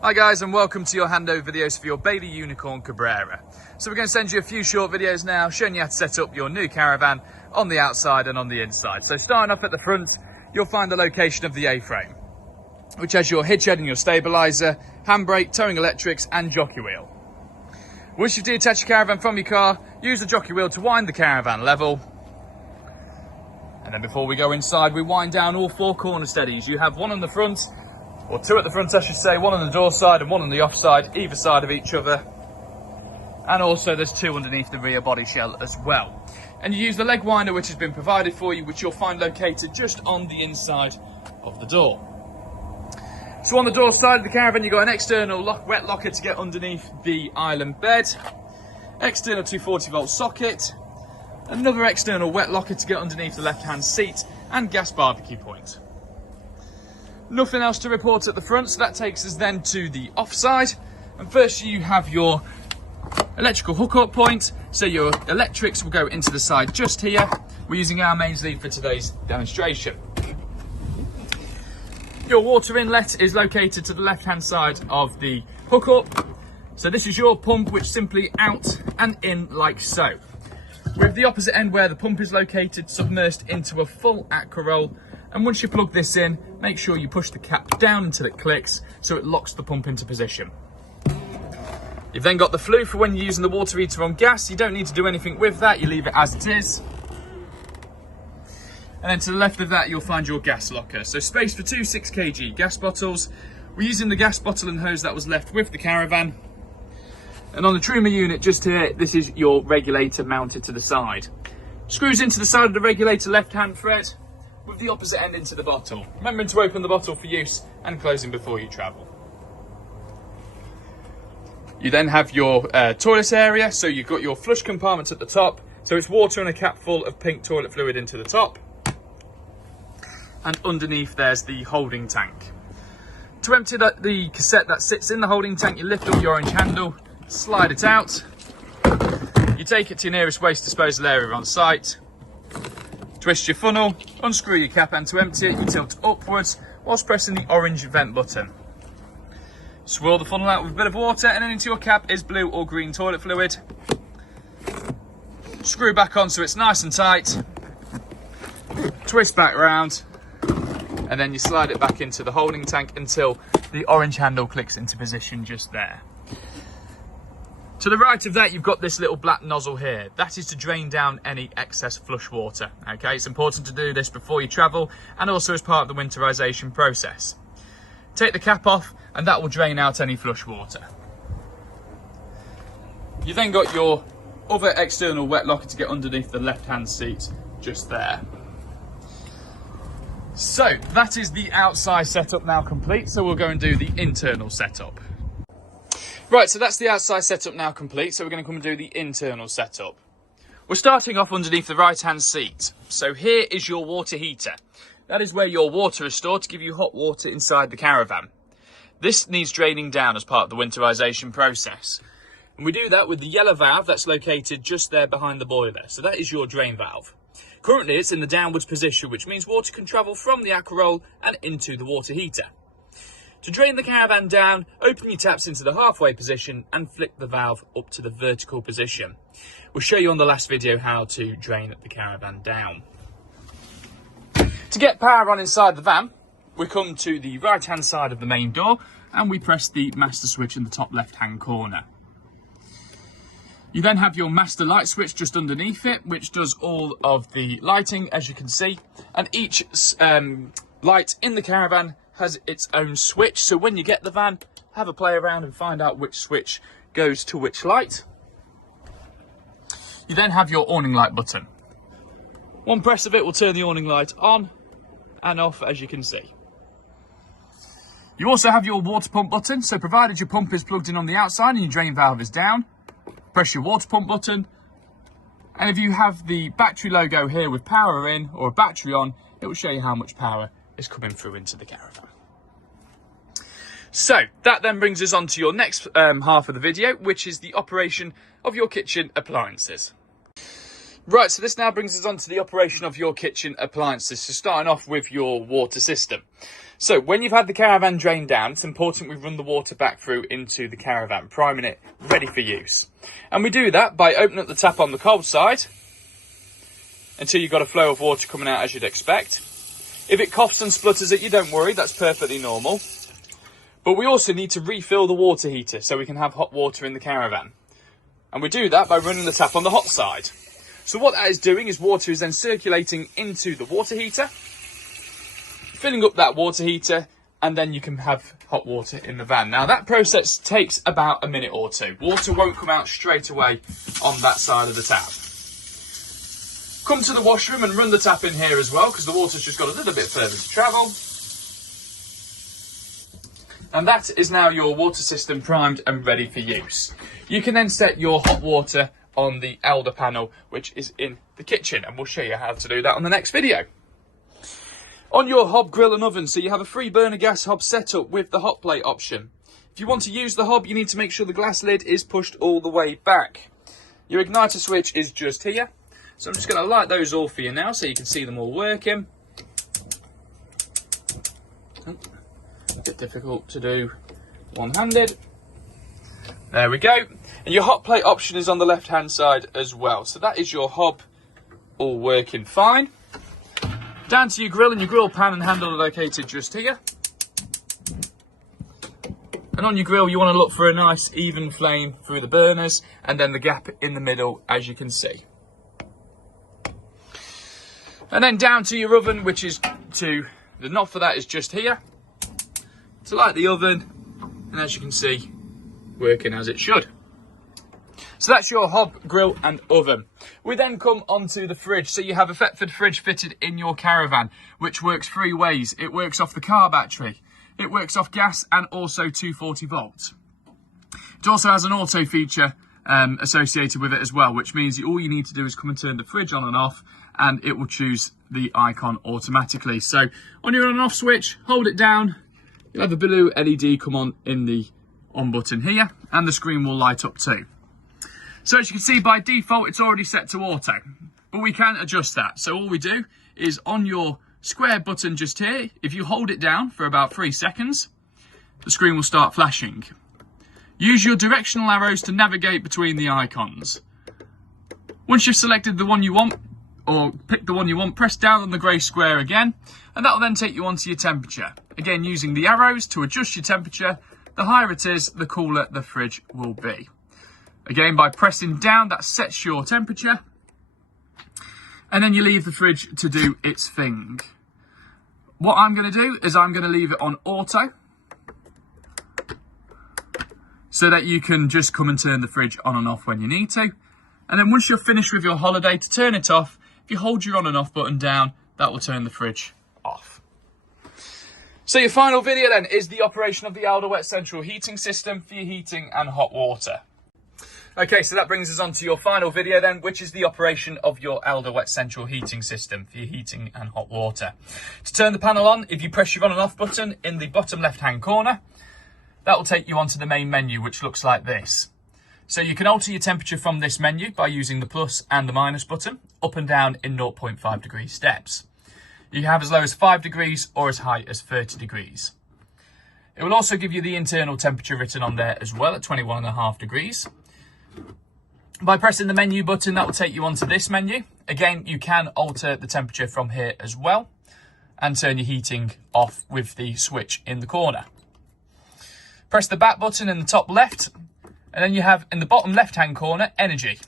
Hi guys, and welcome to your handover videos for your Bailey Unicorn Cabrera. So we're going to send you a few short videos now showing you how to set up your new caravan on the outside and on the inside. So starting off at the front, you'll find the location of the A-frame, which has your hitch head and your stabiliser, handbrake, towing electrics and jockey wheel. Once you've detached your caravan from your car, use the jockey wheel to wind the caravan level. And then before we go inside, we wind down all four corner steadies. You have one on the front, or two at the front I should say, one on the door side and one on the off side, either side of each other. And also there's two underneath the rear body shell as well. And you use the leg winder which has been provided for you, which you'll find located just on the inside of the door. So on the door side of the caravan you've got an external wet locker to get underneath the island bed, external 240 volt socket, another external wet locker to get underneath the left hand seat, and gas barbecue point. Nothing else to report at the front, so that takes us then to the offside. And first you have your electrical hookup point, so your electrics will go into the side just here. We're using our mains lead for today's demonstration. Your water inlet is located to the left hand side of the hookup. So this is your pump, which simply out and in like so. With the opposite end where the pump is located submersed into a full aqua roll. And once you plug this in, make sure you push the cap down until it clicks so it locks the pump into position. You've then got the flue for when you're using the water heater on gas. You don't need to do anything with that, you leave it as it is. And then to the left of that you'll find your gas locker. So space for two 6 kg gas bottles. We're using the gas bottle and hose that was left with the caravan. And on the truma unit just here, this is your regulator mounted to the side. Screws into the side of the regulator left hand thread, with the opposite end into the bottle. Remembering to open the bottle for use and closing before you travel. You then have your toilet area, so you've got your flush compartment at the top, so it's water and a cap full of pink toilet fluid into the top. And underneath there's the holding tank. To empty the cassette that sits in the holding tank, you lift up your orange handle, slide it out, you take it to your nearest waste disposal area on site, twist your funnel, unscrew your cap, and to empty it you tilt upwards whilst pressing the orange vent button. Swirl the funnel out with a bit of water and then into your cap is blue or green toilet fluid. Screw back on so it's nice and tight, twist back round, and then you slide it back into the holding tank until the orange handle clicks into position just there. To the right of that, you've got this little black nozzle here. That is to drain down any excess flush water. Okay, it's important to do this before you travel and also as part of the winterization process. Take the cap off and that will drain out any flush water. You then got your other external wet locker to get underneath the left-hand seat just there. So that is the outside setup now complete, so we'll go and do the internal setup. Right, so that's the outside setup now complete, so we're going to come and do the internal setup. We're starting off underneath the right-hand seat. So here is your water heater. That is where your water is stored to give you hot water inside the caravan. This needs draining down as part of the winterization process. And we do that with the yellow valve that's located just there behind the boiler. So that is your drain valve. Currently it's in the downwards position, which means water can travel from the aqua roll and into the water heater. To drain the caravan down, open your taps into the halfway position and flick the valve up to the vertical position. We'll show you on the last video how to drain the caravan down. To get power on inside the van, we come to the right hand side of the main door and we press the master switch in the top left hand corner. You then have your master light switch just underneath it, which does all of the lighting, as you can see, and each light in the caravan has its own switch, so when you get the van, have a play around and find out which switch goes to which light. You then have your awning light button. One press of it will turn the awning light on and off, as you can see. You also have your water pump button, so provided your pump is plugged in on the outside and your drain valve is down, press your water pump button, and if you have the battery logo here with power in or a battery on, it will show you how much power is coming through into the caravan. So that then brings us on to your next half of the video, which is the operation of your kitchen appliances. Right, so this now brings us on to the operation of your kitchen appliances. So starting off with your water system. So when you've had the caravan drained down, it's important we run the water back through into the caravan, priming it ready for use. And we do that by opening up the tap on the cold side until you've got a flow of water coming out as you'd expect. If it coughs and splutters at you, don't worry, that's perfectly normal. But we also need to refill the water heater so we can have hot water in the caravan. And we do that by running the tap on the hot side. So what that is doing is water is then circulating into the water heater, filling up that water heater, and then you can have hot water in the van. Now that process takes about a minute or two. Water won't come out straight away on that side of the tap. Come to the washroom and run the tap in here as well, because the water's just got a little bit further to travel. And that is now your water system primed and ready for use. You can then set your hot water on the elder panel, which is in the kitchen, and we'll show you how to do that on the next video. On your hob, grill and oven, so you have a 3-burner gas hob set up with the hot plate option. If you want to use the hob, you need to make sure the glass lid is pushed all the way back. Your igniter switch is just here. So I'm just going to light those all for you now so you can see them all working. A bit difficult to do one-handed. There we go. And your hot plate option is on the left-hand side as well. So that is your hob all working fine. Down to your grill, and your grill pan and handle are located just here. And on your grill, you want to look for a nice even flame through the burners and then the gap in the middle, as you can see. And then down to your oven, which is the knob for that is just here. To light the oven, and as you can see, working as it should. So that's your hob, grill and oven. We then come onto the fridge. So you have a Thetford fridge fitted in your caravan, which works 3 ways. It works off the car battery, it works off gas, and also 240 volts. It also has an auto feature associated with it as well, which means all you need to do is come and turn the fridge on and off, and it will choose the icon automatically. So on your on and off switch, hold it down, you'll have a blue LED come on in the on button here, and the screen will light up too. So as you can see, by default, it's already set to auto, but we can adjust that. So all we do is on your square button just here, if you hold it down for about 3 seconds, the screen will start flashing. Use your directional arrows to navigate between the icons. Once you've selected the one you want, or pick the one you want, press down on the grey square again, and that will then take you onto your temperature. Again, using the arrows to adjust your temperature. The higher it is, the cooler the fridge will be. Again, by pressing down, that sets your temperature. And then you leave the fridge to do its thing. What I'm going to do is I'm going to leave it on auto, so that you can just come and turn the fridge on and off when you need to. And then once you're finished with your holiday, to turn it off, if you hold your on and off button down, that will turn the fridge off. So your final video then is the operation of the Elderwet central heating system for your heating and hot water. Okay, so that brings us on to your final video then, which is the operation of your Elderwet central heating system for your heating and hot water. To turn the panel on, if you press your on and off button in the bottom left-hand corner, that will take you onto the main menu, which looks like this. So you can alter your temperature from this menu by using the plus and the minus button, up and down in 0.5 degree steps. You can have as low as 5 degrees or as high as 30 degrees. It will also give you the internal temperature written on there as well at 21.5 degrees. By pressing the menu button, that will take you onto this menu. Again, you can alter the temperature from here as well and turn your heating off with the switch in the corner. Press the back button in the top left, and then you have in the bottom left-hand corner, energy.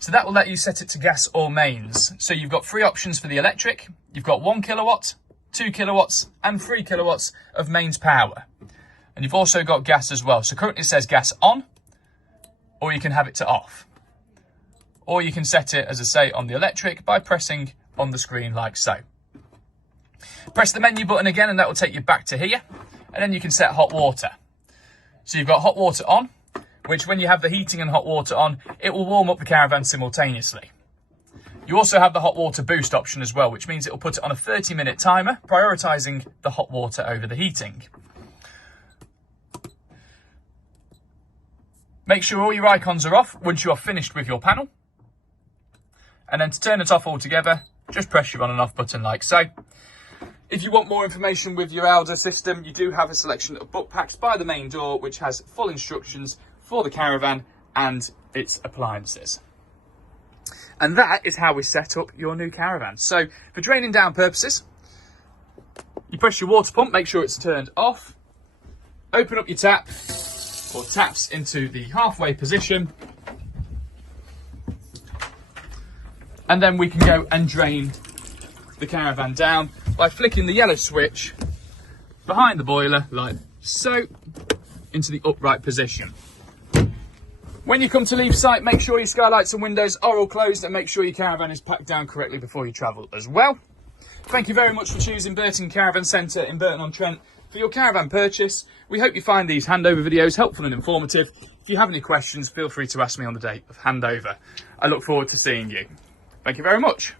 So that will let you set it to gas or mains. So you've got 3 options for the electric. You've got 1 kilowatt, 2 kilowatts, and 3 kilowatts of mains power. And you've also got gas as well. So currently it says gas on, or you can have it to off. Or you can set it, as I say, on the electric by pressing on the screen like so. Press the menu button again, and that will take you back to here. And then you can set hot water. So you've got hot water on, which when you have the heating and hot water on, it will warm up the caravan simultaneously. You also have the hot water boost option as well, which means it will put it on a 30-minute timer, prioritising the hot water over the heating. Make sure all your icons are off once you are finished with your panel. And then to turn it off altogether, just press your on and off button like so. If you want more information with your Elder system, you do have a selection of book packs by the main door, which has full instructions for the caravan and its appliances. And that is how we set up your new caravan. So for draining down purposes, you press your water pump, make sure it's turned off, open up your tap or taps into the halfway position, and then we can go and drain the caravan down by flicking the yellow switch behind the boiler like so into the upright position. When you come to leave site, make sure your skylights and windows are all closed and make sure your caravan is packed down correctly before you travel as well. Thank you very much for choosing Burton Caravan Centre in Burton-on-Trent for your caravan purchase. We hope you find these handover videos helpful and informative. If you have any questions, feel free to ask me on the day of handover. I look forward to seeing you. Thank you very much.